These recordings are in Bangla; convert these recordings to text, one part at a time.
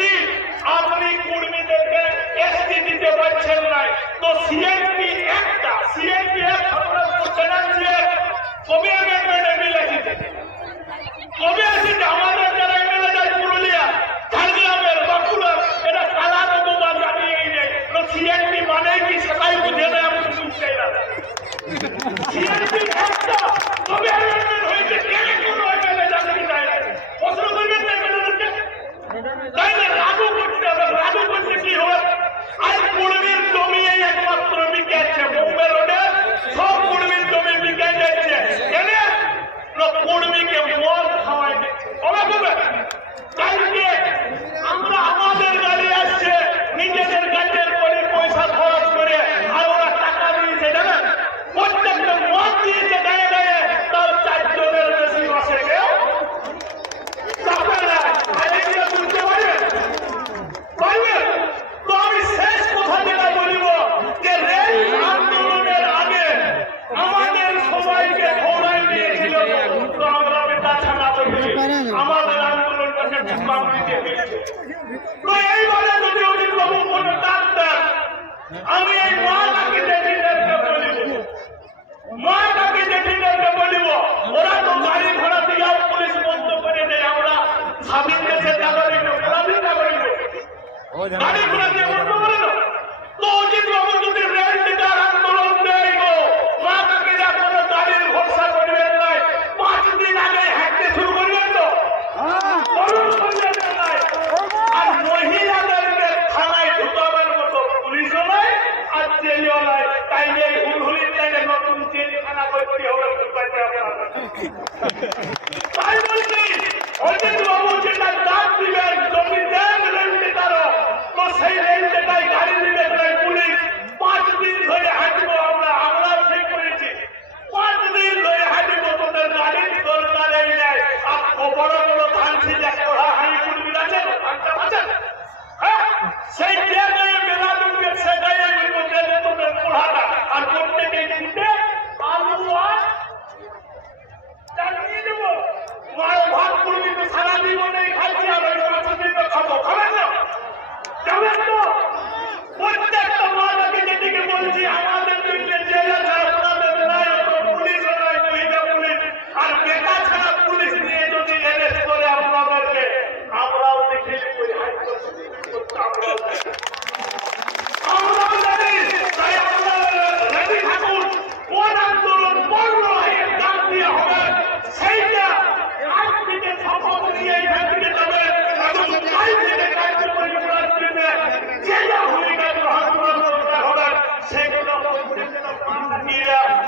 যদি আপনি কর্মীদেরকে এসটি দিতে পারছেন না, তো সিএনপি একটা সিএনপি কবে অ্যামেন্ডমেন্ট এমএলএ দিতে কবে আসছে? আমাদের যারা এমএলএ যায় পুরুলিয়া, ঝাড়গ্রামের, বাঁকুড়ার, এটা কালা নবুবা জানিয়েই নেই। সিএনপি মানে কি সেটাই বুঝে নেয়, আমি বুঝতে না। সিএনপি একটা কবে অ্যামেন্ডমেন্ট হয়েছে? কেন কোনো এমএলএ জানি না? প্রশ্ন করবেন না এমএলএদেরকে, তাই না? রাজু করতে হবে। রাজু করতে কি হবে? আজ কর্মীর জমি একমাত্র বিকে যাচ্ছে, মুম্বাই রোডে সব কর্মীর জমি বিকে যাচ্ছে। কেন? কর্মীকে মদ খাওয়াই দিচ্ছে। কালকে আমরা আমাদের গাড়ি আসছে, নিজেদের গাড়ির করে পয়সা খরচ করে, আর ওরা টাকা দিয়েছে জানেন, প্রত্যেকটা মদ দিয়েছে গায়ে গায়ে, তাও 4 জনের বেশি বসে কেউ বুঝতে পারবেন। তো আমি শেষ কথা যেটা বলিব যে রেল আন্দোলনের আগে আমাদের সবাইকে ঘোড়ায় দিয়েছিল, তো আমরা বেটা ছাড়া বলি আমাদের আন্দোলনটাকে ডিসকাউন্ট দিতে হয়েছে। তো এইবারে যদি অজিত বাবু কোনো ডাক দেন, আমি এই মাটাকে জেঠিদেরকে বলিব, মাটাকে জেঠিদেরকে বলিব, ওরা তো গাড়ি ঘোড়া দিয়ে পুলিশ বন্ধ করে দেয়। আমরা স্বাধীন দেশে নাগরিক, স্বাধীন নাগরিক গাড়ি ঘোড়া দিয়ে বন্ধ করে না। তো অজিত বাবু যদি রেল টিকার আন্দোলন দেয় গো, মা কাকিরা কোনো গাড়ির ভরসা করবেন নাই, 5 দিন আগে হাঁটতে শুরু করবেন তো আর মহিলাদেরকে থানায় ঢুকাবার মতো পুলিশও নাই আর জেলও নাই। তাই যে হুলহুলির টাইমে নতুন জেলখানা করতে হবে। তাই বলছি অজিত বাবু যেটা ডাক দিবেন, জমি দেন রেল টিকারও, তো সেই রেল টিকায় গাড়ি দিবে পুলিশ। 5 দিন ধরে হাঁটবো আমরা, আমরাও ঠিক করেছি। 5 দিন ধরে হাঁটবো, তোদের গাড়ির দরকারই নেই। আর বড় বড় ধানসি দেখে ওরা হাই কুড়বি আছে, সেই জায়গায় মেলা লোককে সে জায়গায় তোদের পড়াটা আর প্রত্যেকে দিতে আলু আর চালিয়ে দেবো। মায়ের ভাত কুড়বি তো সারা জীবনে খাচ্ছি, আর ওই 5 দিন তো খাবো। খাবেন না? যাবেন তো? প্রত্যেকটা মাকে যেদিকে বলছি আমাদের জন্য জেলে আপনাদের নাই, পুলিশ নাই, মহিলা পুলিশ আর বেটা ছাড়া পুলিশ নিয়ে যদি অ্যারেস্ট করে আপনাদেরকে, আমরাও দেখে আমরাও জানি। তাই আপনারা রেডি থাকুন। কোন আন্দোলন বড় এর দাম দিয়ে হবে সেইটা আজ থেকে শপথ নিয়ে এখান থেকে যাবে এবং কাল থেকে কার্যকরী করার জন্য যে যা ভূমিকা গ্রহণ করতে হবে সেগুলো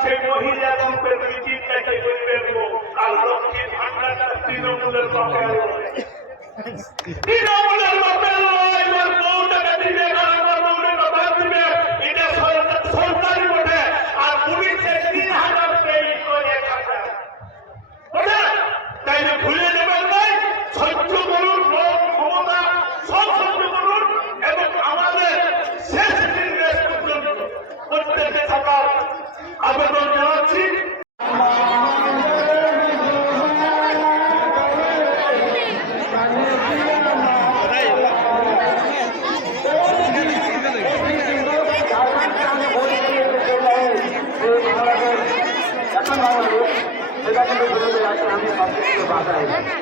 সেই মহিলা গ্রুপের মিটিংটাকে করে দেবো। আর লক্ষ্মীর ভান্ডারটা তৃণমূলের পক্ষে তৃণমূলের পক্ষে এবার বউটাকে দিবে, আমার বউটাকে বাদ দিবে, এটা সরকারি বটে। আর পুলিশের 3000 পেয়ে করে খাবে, তাই না? ভুলে যাবেন নাই, সহ্য করুন, লোক ক্ষমতা সব সহ্য করুন এবং আমাদের শেষ নির্দেশ পর্যন্ত প্রত্যেকে থাকার আবেদন জানাচ্ছি। এখন